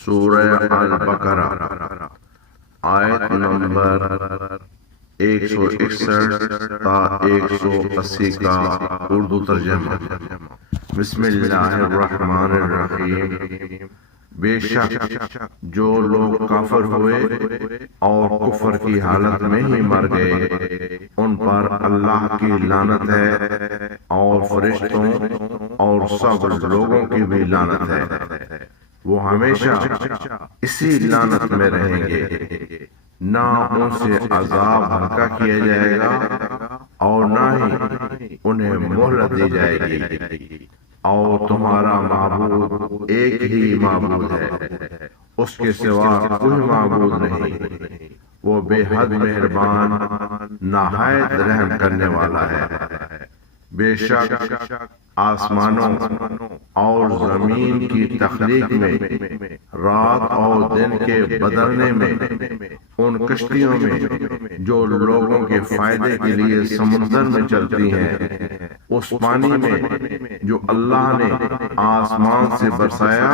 سورہ البقرہ آیت نمبر 161 تا 180 کا اردو ترجمہ۔ بسم اللہ الرحمن الرحیم۔ بے شک جو لوگ کافر ہوئے اور کفر کی حالت میں ہی مر گئے ان پر اللہ کی لعنت ہے اور فرشتوں اور سب لوگوں کی بھی لعنت ہے، وہ ہمیشہ اسی لعنت میں رہیں گے، نہ ان سے عذاب ہلکا کیا جائے گا اور نہ ہی انہیں مہلت دی جائے گی۔ اور تمہارا معبود ایک ہی معبود ہے، اس کے سوا کوئی معبود نہیں، وہ بے حد مہربان نہایت رحم کرنے والا ہے۔ بے شک آسمانوں اور زمین کی تخلیق میں، رات اور دن کے بدلنے میں، ان کشتیوں میں جو لوگوں کے فائدے کے لیے سمندر میں چلتی ہیں، اس پانی میں جو اللہ نے آسمان سے برسایا،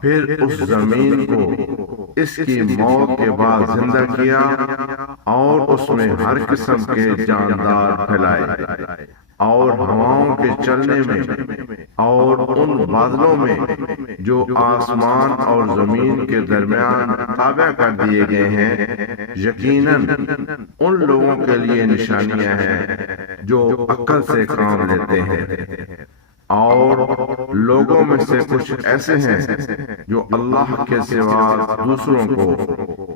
پھر اس زمین کو اس کی موت کے بعد زندہ کیا اور اس میں ہر قسم کے جاندار پھیلائے، اور ہواؤں کے چلنے میں اور ان بادلوں میں جو آسمان اور زمین کے درمیان تابع کر دیے گئے ہیں، یقیناً ان لوگوں کے لیے نشانیاں ہیں جو عقل سے کام لیتے ہیں۔ اور لوگوں میں سے کچھ ایسے ہیں جو اللہ کے سوا دوسروں کو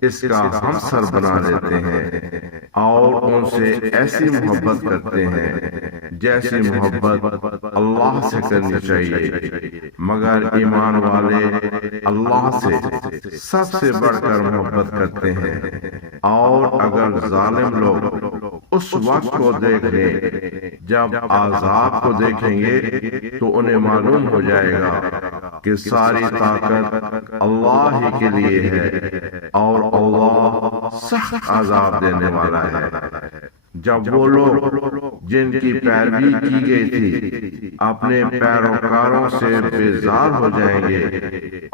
اس کا ہمسر بنا لیتے ہیں اور ان سے ایسی محبت کرتے ہیں جیسی محبت اللہ سے کرنی چاہیے، مگر ایمان والے اللہ سے سب سے بڑھ کر محبت کرتے ہیں۔ اور اگر ظالم لوگ اس وقت کو دیکھ لیں جب عذاب کو دیکھیں گے تو انہیں معلوم ہو جائے گا کہ ساری طاقت اللہ ہی کے لیے ہے اور اللہ سخت عذاب دینے والا ہے۔ جب وہ لوگ جن کی پیروی کی گئی تھی اپنے پیروکاروں سے بیزار ہو جائیں گے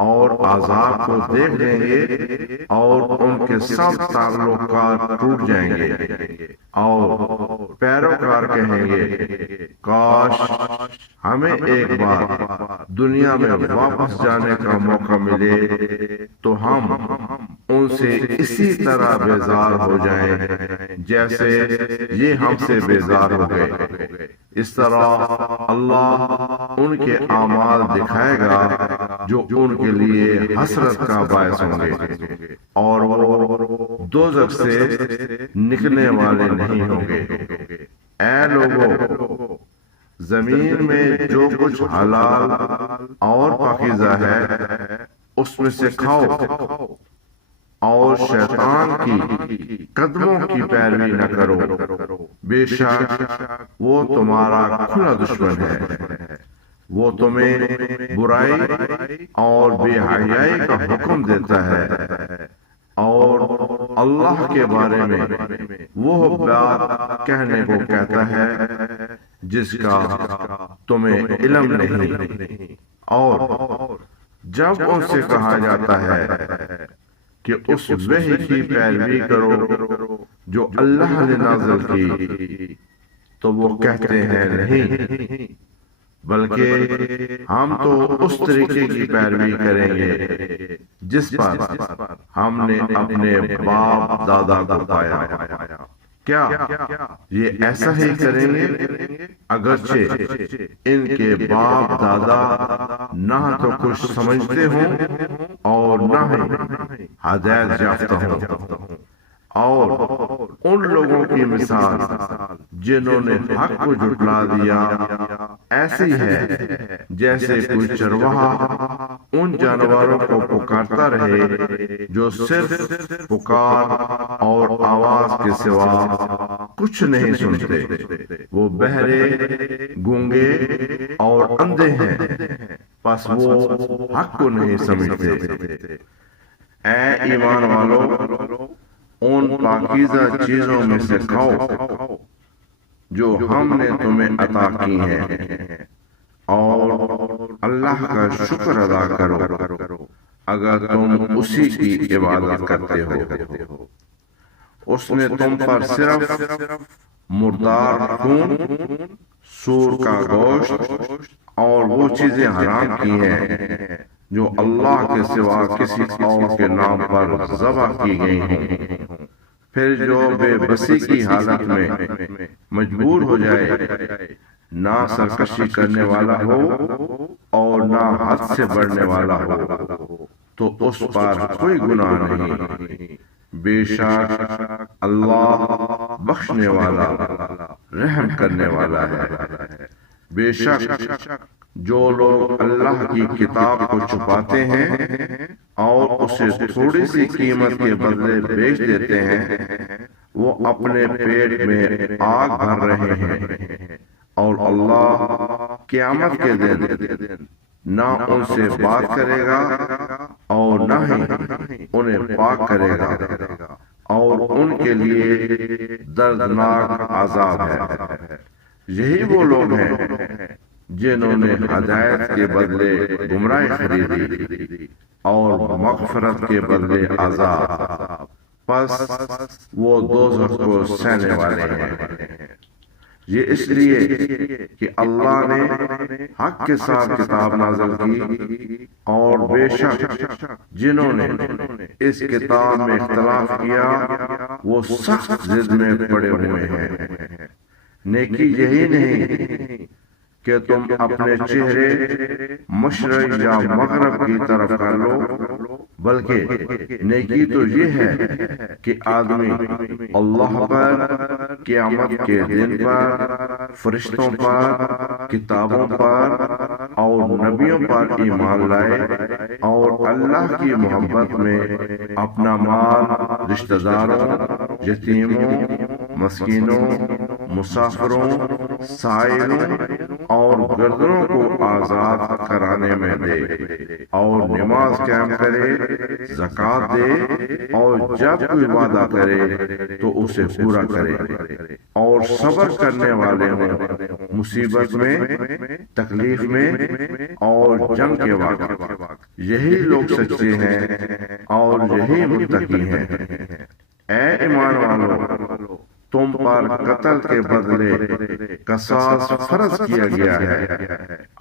اور عذاب کو دیکھ لیں گے اور ان کے سب تعلقات ٹوٹ جائیں گے، اور پیروکار کہیں گے کاش ہمیں ایک بار دنیا میں واپس جانے کا موقع ملے تو ہم ان سے اسی طرح بیزار ہو جائیں جیسے یہ ہم سے بیزار ہو گئے۔ اس طرح اللہ ان کے اعمال دکھائے گا جو ان کے لیے حسرت کا باعث ہوں گے، اور وہ دوزخ سے نکلنے والے نہیں ہوں گے۔ اے لوگو، زمین میں جو کچھ حلال اور پاکیزہ ہے اس میں سے کھاؤ، اور شیطان کی قدموں کی پیروی نہ کرو، بے شک وہ تمہارا کھلا دشمن ہے۔ وہ تمہیں برائی اور بے حیائی کا حکم دیتا ہے اور اللہ کے بارے میں وہ بات کہنے کو کہتا ہے جس کا تمہیں علم نہیں، اور جب ان سے کہا جاتا ہے کہ اس وحی کی پیروی کرو جو اللہ نے نازل کی، تو وہ کہتے ہیں نہیں، بلکہ ہم تو اس طریقے کی پیروی کریں گے جس پر ہم نے اپنے باپ دادا کو پایا۔ کیا یہ ایسا ہی کریں گے؟ اگرچہ ان کے باپ دادا نہ تو کچھ سمجھتے ہوں اور نہ ہی ہدایت یافتہ ہوں۔ اور ان لوگوں کی مثال جنہوں نے حق کو جھٹلا دیا ایسی ہے جیسے کوئی چرواہا ان جانوروں کو پکارتا رہے جو صرف پکار اور آواز کے سوا کچھ نہیں سنتے، وہ بہرے، گونگے اور اندھے ہیں، پس وہ حق کو نہیں سمجھتے۔ اے ایمان والو، ان پاکیزہ چیزوں میں سے کھاؤ جو ہم نے تمہیں عطا کی ہیں، اور اللہ کا شکر ادا کرو، اگر تم اسی کی عبادت کرتے ہو۔ اس نے تم پر صرف مردار خون، سور کا گوشت اور وہ چیزیں حرام کی ہیں جو اللہ کے سوا کسی اور کے نام پر ذبح کی گئی ہیں۔ پھر جو بے بسی کی حالت میں مجبور ہو جائے، نہ سرکشی کرنے والا ہو اور نہ حد سے بڑھنے والا ہو، تو اس پر کوئی گناہ نہیں۔ بے شک اللہ بخشنے والا، رحم کرنے والا ہے۔ بے شک جو لوگ اللہ کی کتاب کو چھپاتے ہیں اور اسے تھوڑی سی قیمت کے بدلے بیچ دیتے ہیں، وہ اپنے پیٹ میں آگ بھر رہے ہیں، اور اللہ قیامت کے دن نہ ان سے بات کرے گا اور نہ ہی انہیں پاک کرے گا، اور ان کے لیے دردناک عذاب ہے۔ یہی وہ لوگ ہیں جنہوں نے ہدایت کے بدلے گمراہی خریدی اور مغفرت کے بدلے عذاب، پس وہ دوزخ کو سہنے والے ہیں۔ یہ اس لیے کہ اللہ نے حق کے ساتھ کتاب نازل کی، اور بے شک جنہوں نے اس کتاب میں اختلاف کیا وہ سخت ضد میں پڑے ہوئے ہیں۔ نیکی یہی نہیں کہ تم اپنے چہرے مشرق یا مغرب کی طرف کر لو، بلکہ نیکی تو یہ ہے کہ آدمی اللہ پر، قیامت کے دن پر، فرشتوں پر، کتابوں پر اور نبیوں پر ایمان لائے، اور اللہ کی محبت میں اپنا مال رشتہ داروں، یتیموں، مسکینوں، مسافروں، سائلوں اور گردنوں کو آزاد کرانے میں دے، اور نماز قائم کرے، زکوٰۃ دے، اور جب کوئی وعدہ کرے تو اسے پورا کرے، اور صبر کرنے والے ہوں مصیبت میں، تکلیف میں اور جنگ کے وقت۔ یہی لوگ سچے ہیں اور یہی متقی ہیں۔ اے ایمان والو، تم پر قتل کے بدلے قصاص فرض کیا گیا ہے،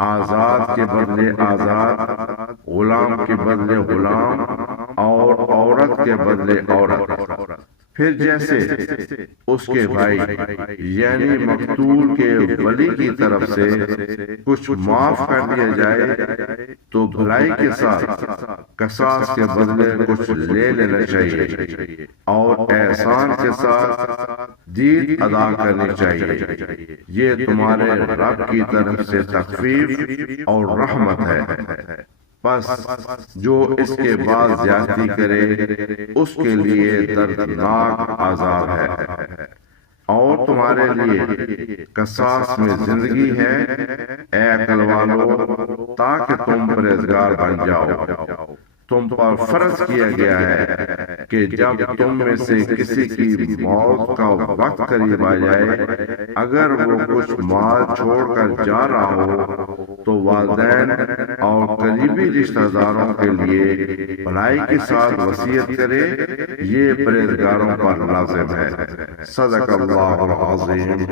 آزاد کے بدلے آزاد، غلام کے بدلے غلام، اور عورت کے بدلے عورت۔ پھر جیسے اس کے بھائی یعنی مقتول کے ولی کی طرف سے کچھ معاف کر دیا جائے تو بھلائی کے ساتھ قصاص کے بدلے کچھ لے لینا چاہیے، اور احسان کے ساتھ دید ادا کرنی چاہیے۔ یہ تمہارے رب کی طرف سے تخفیف اور رحمت ہے۔ پس جو اس کے بعد زیادتی کرے اس کے لیے دردناک عذاب ہے، اور تمہارے لیے قصاص میں زندگی ہے، اے عقل والو، تاکہ تم پرہیزگار بن جاؤ۔ تم پر فرض کیا گیا ہے کہ جب تم میں سے کسی کی موت کا وقت قریب آ جائے، اگر وہ کچھ مال چھوڑ کر جا رہا ہو تو والدین اور قریبی رشتہ داروں کے لیے بھلائی کے ساتھ وصیت کرے، یہ پرہیزگاروں پر لازم ہے۔ صدق اللہ العظیم۔